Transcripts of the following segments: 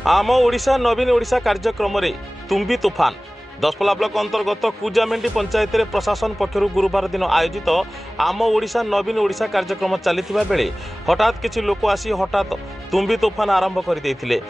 आम ओडिशा नवीन ओडिशा कार्यक्रम रे तुम्बी तूफान दशपल्ला ब्लॉक अंतर्गत कुजामेंडी पंचायत रे प्रशासन पक्षर गुरुवार दिन आयोजित आम ओडिशा नवीन ओडिशा कार्यक्रम चली बेले हठात किसी लोक आसी हठात तुम्बी तूफान आरंभ कर देथिले।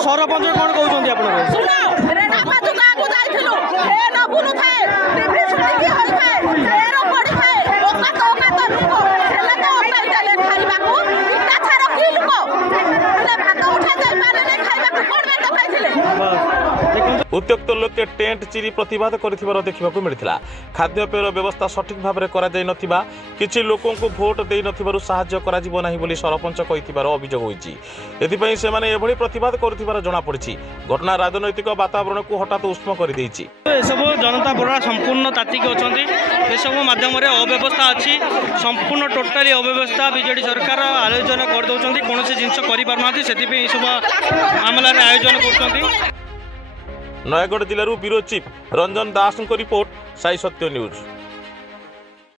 सरपंच कौन कहते उत्त्यक्त लोके टेंट चिरी प्रतिवाद कर देखा मिलता। खाद्यपेयर व्यवस्था सठिक भाव में किसी लोकों को भोट दे नहाଯ୍य कर सरपंच अभियोग होती प्रतिवाद कर जमापड़ी। घटना राजनैतिक वातावरण को हठात उष्म कर सब जनता बड़ा संपूर्ण तातिक अच्छा सब मध्यम अव्यवस्था अच्छी संपूर्ण टोटाली अव्यवस्था बीजेडी सरकार आयोजन करदे कौन जिन कर सब मामला आयोजन कर। नयगढ़ जिलूर ब्यूरो चीफ रंजन दास रिपोर्ट साई सत्य न्यूज।